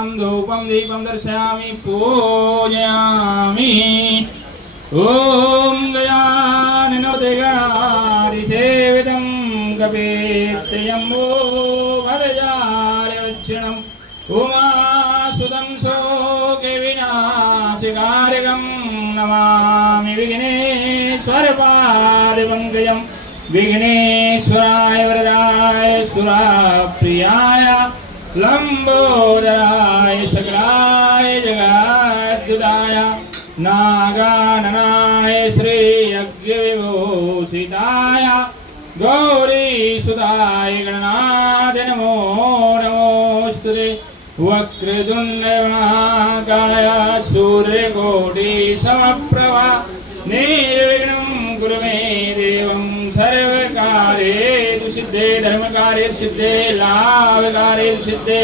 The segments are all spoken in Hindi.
प्रदयेतां धूपं दीपं दर्शयामि पूजयामि ॐ गजाननोते गणादिसेवितं कपेत्ययम्बो भरजार्यवक्षणम् उमासुतं शोके विनाशिकारकं नमामि विघ्नेश्वरपादिपङ्कजं विघ्नेश्वराय वरदाय सुराप्रियाय લંબોદરાય સગરાય જગાદુદાય નાગાનનાય શ્રી યજ્ઞવિભૂષિતાય ગૌરી સુતાય ગણનાથ નમો નમોસ્તુતે વક્રતુંડમહાકાય સૂર્યકોટી સમપ્રભા નિર્વિઘ્નમ ગુરુ મે सिद्धे धर्मकार्येषु सिद्धे लाभकार्येषु सिद्धे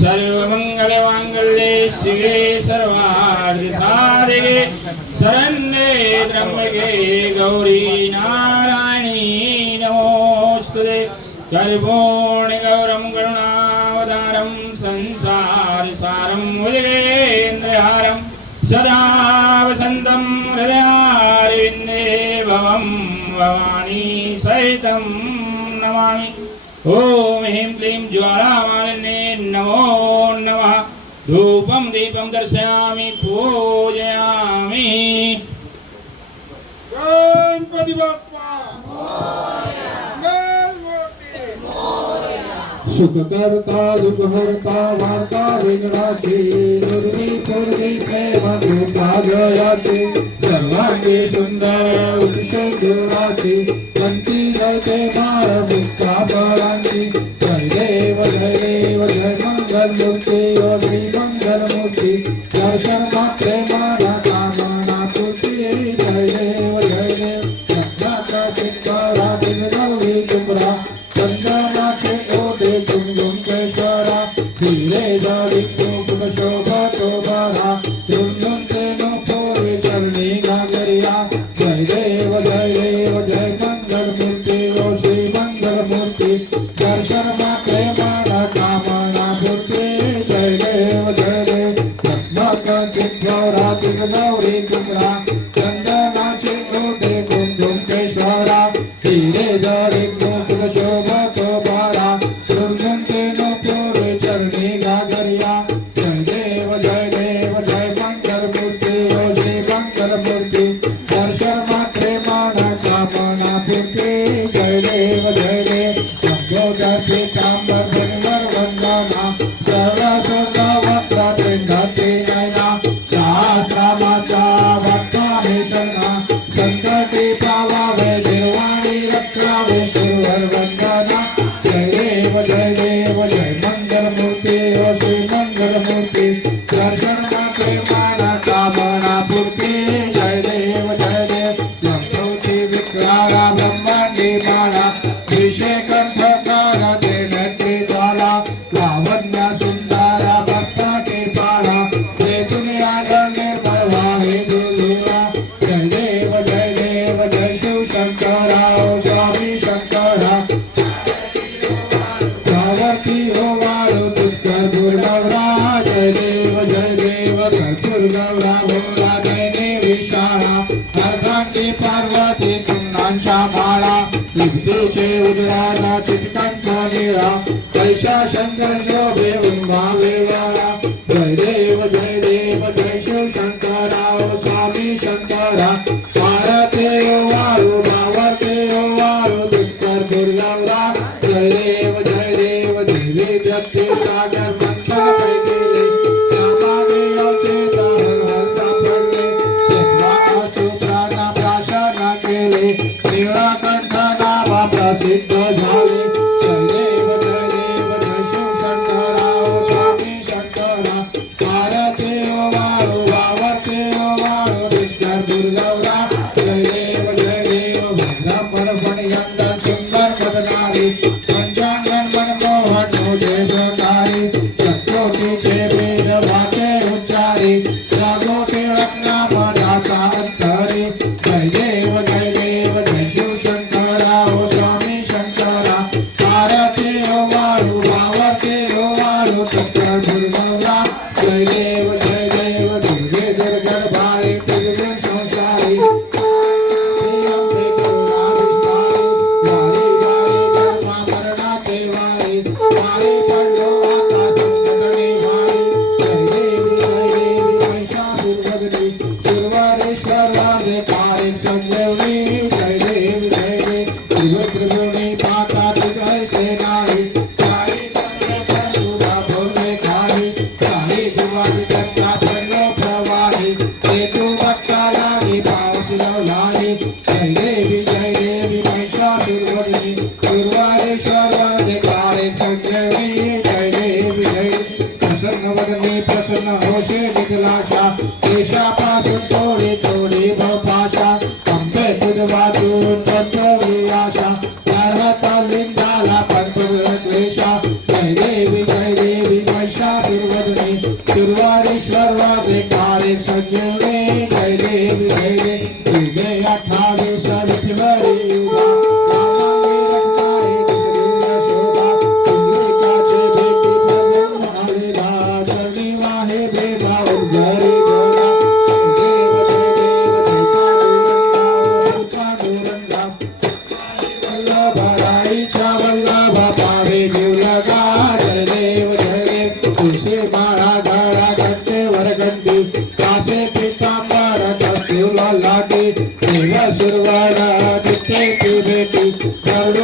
सर्वमङ्गलमाङ्गल्ये शिवे सर्वार्थसाधिके शरण्ये त्र्यम्बके गौरी नारायणी, नमोस्तुते। नमोऽस्तुते कर्पूर्णगौरं करुणावतारं संसारसारं मुदिरेन्द्रहारं सदा वसन्तं हृदयारविन्दे भवं, भवानी सहितं नमामि ॐ ह्रीं क्लीं ज्वालामालिन्ये नमो नमः। धूपं दीपं दर्शयामि पूजयामि। गणपती बाप्पा। गणपती सुख करता वार्ता विघ्नाची दुर्वी पूर्वी प्रेम कृपा जयाची सर्वांगी सुंदर उत्सुराची पंची मार मुक्ता बळांची जय देव जय जय मंगल मुक्ति श्री मंगल Rama Rama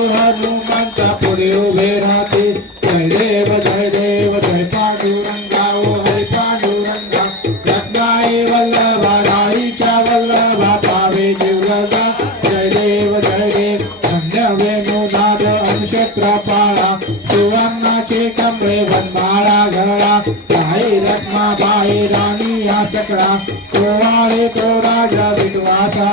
देव हनुमंता पुढे उभे राहतील जय देव जय देव जय पांडुरंगा ओ हरे पांडुरंगा. रत्नाई वल्लभा राईच्या वल्लभा पावे जीवलगा. जय देव जय देव धन्य वेणुनाद अनुक्षेत्र सुवर्णाचे कमळे वनमाळा घरळा राही रत्ना बाई राणी या चक्रा. कोराळे तो राजा विद्वासा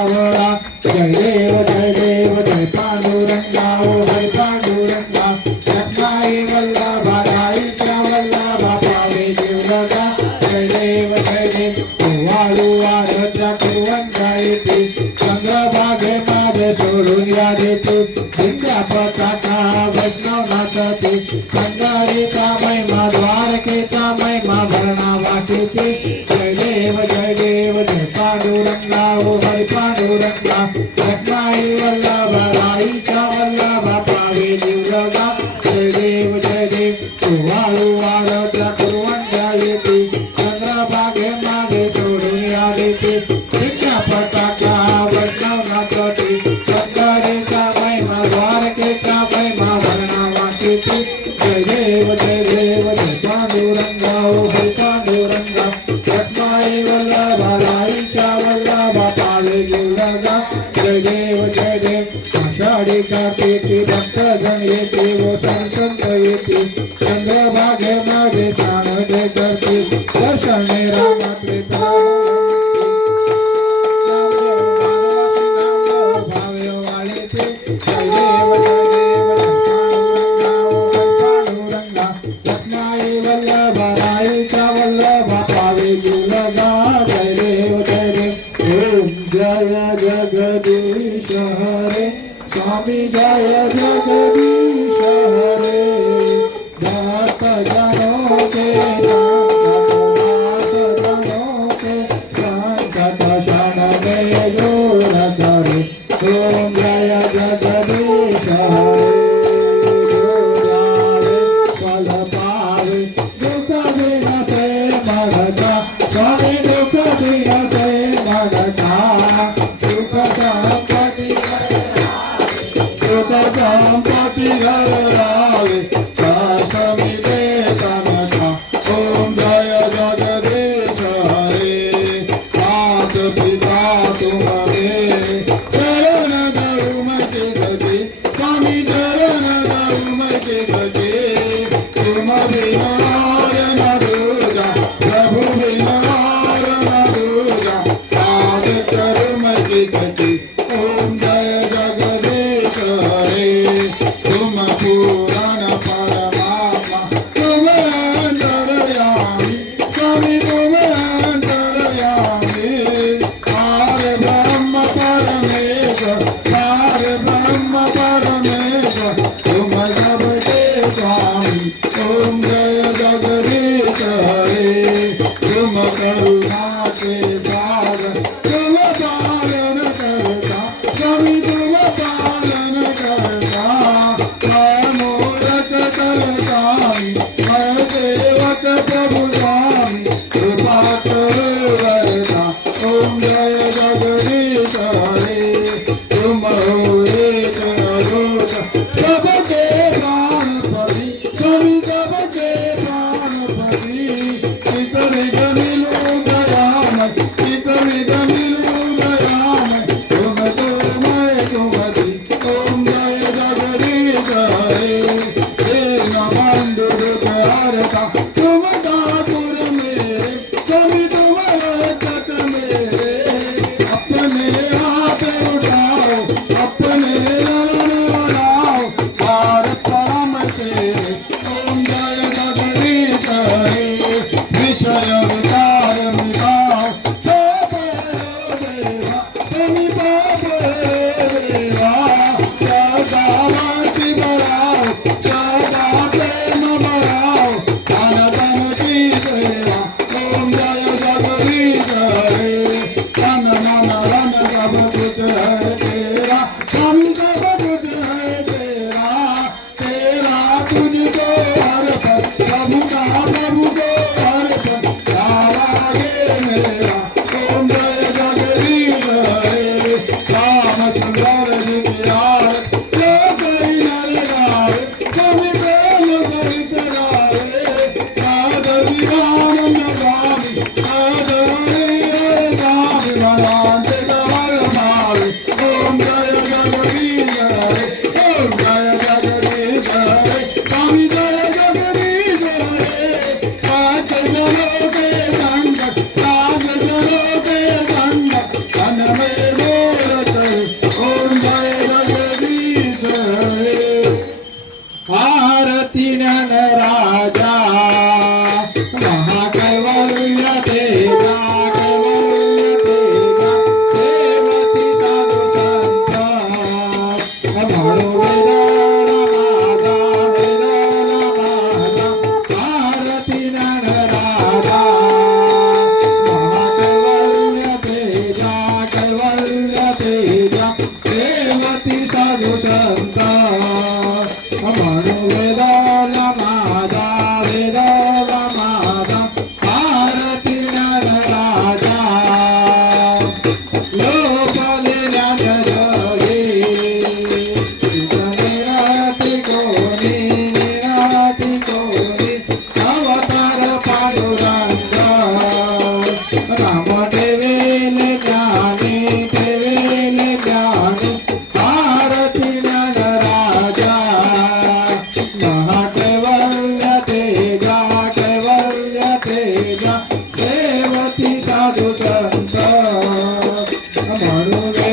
Hinga pataka, Vajna Matati, पाडे कापेति भक्त जनयति वो संतंतयति चंद्रभागे मागे सामने करती दर्शन राम कृष्ण महोए ಮಾತೆ Guru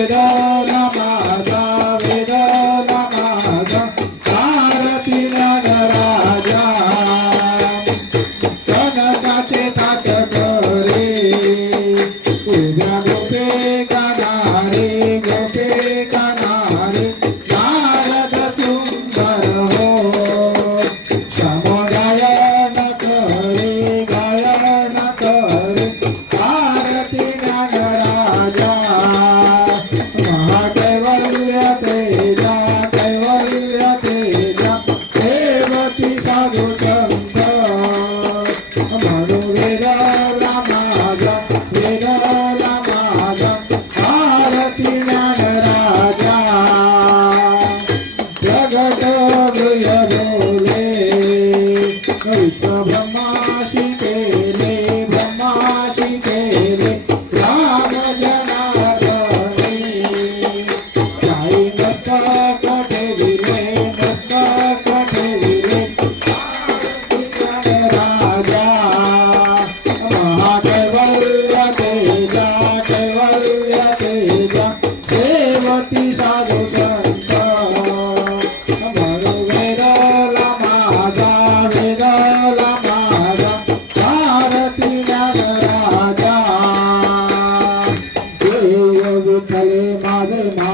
देव विठ्ठले माझे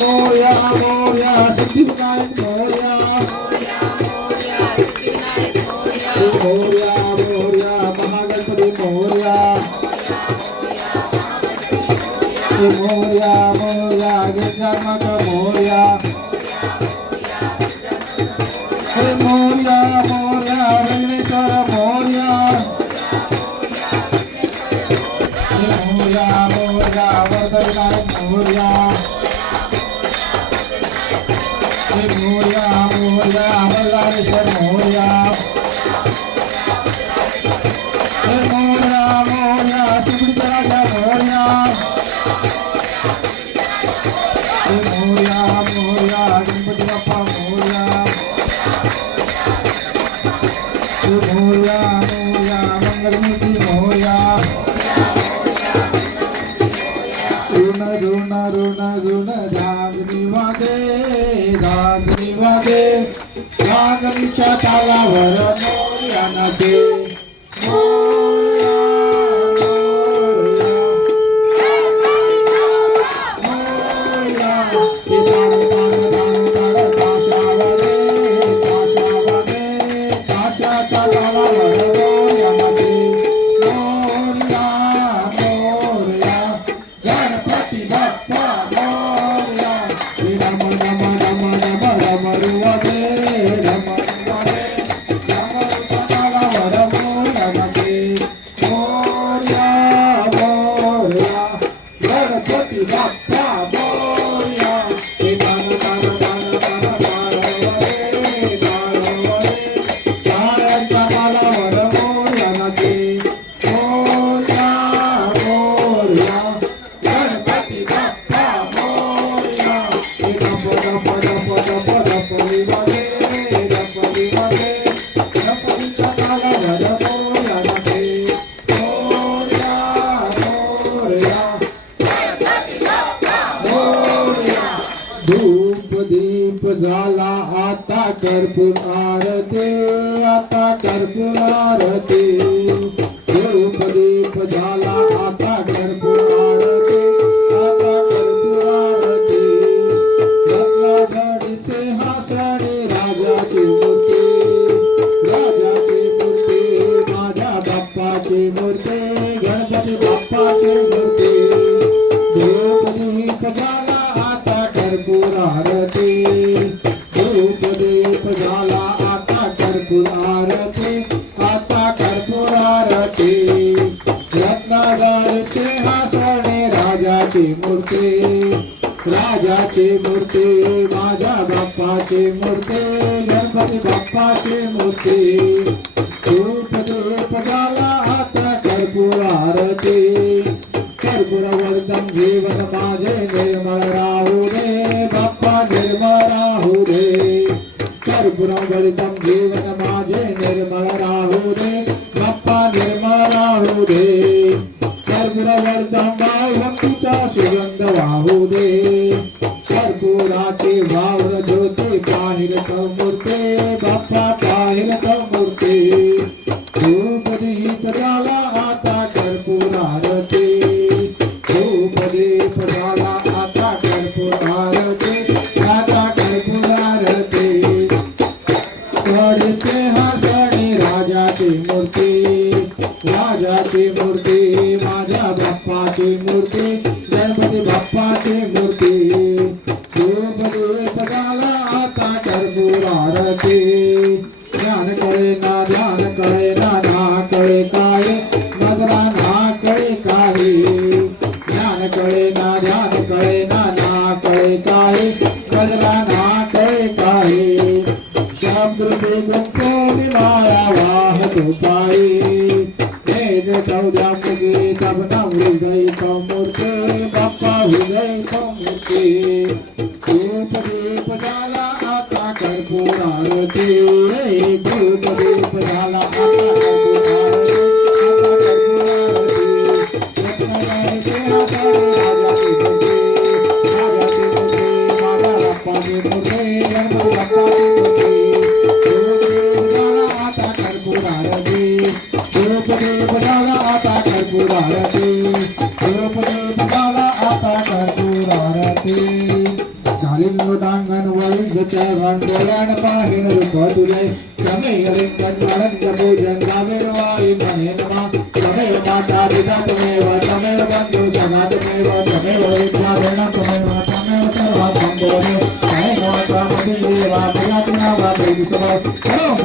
मोया मोया सचिव धूप दीप झाला आता कर्पूर आरती आता कर्पूर आरती. धूप दीप झाला आता बाप्पाचे मूर्ती राजाचे मूर्ति माझ्या बापा मूर्ती मूर्ति बाप्पाचे मूर्ती। धूप धूप झाला आता कर्पूर आरती। कर्पूर वर्धन जीवन माझे निर्मळ राहू दे बाप्पा निर्मळ राहू दे कर्पूर वर्धन जीवन माजे निर्मळ राहू दे बाप्पा निर्मळ राहू दे कर्पूर वर्धम भक्तीचा सुगंध वाहू दे कर्पूराची वावर ज्योते पाहिल मूर्ती बाप्पा पाहिल मूर्ती धूप दीप झाला हृदय मूर्ती बाप्पा हृदय मूर्ती धूप दीप झाला आता कर्पूर आरती धूप दीप झाला आता कर्पूर आरती. धूप दीप झाला आता कर्पूर आरती चरण डोळ्यान पाहिन रूप तुले समय लिंगन नरंज पूजन गावेन वाई मने नमा तमेव माता पिता तमेव तमेव बंधु सगा तमेव तमेव विद्या वेण तमेव तमेव सर्वा संबोधे जय गोत्र मदिदेवा प्रियात्मा वा प्रेम सभा करो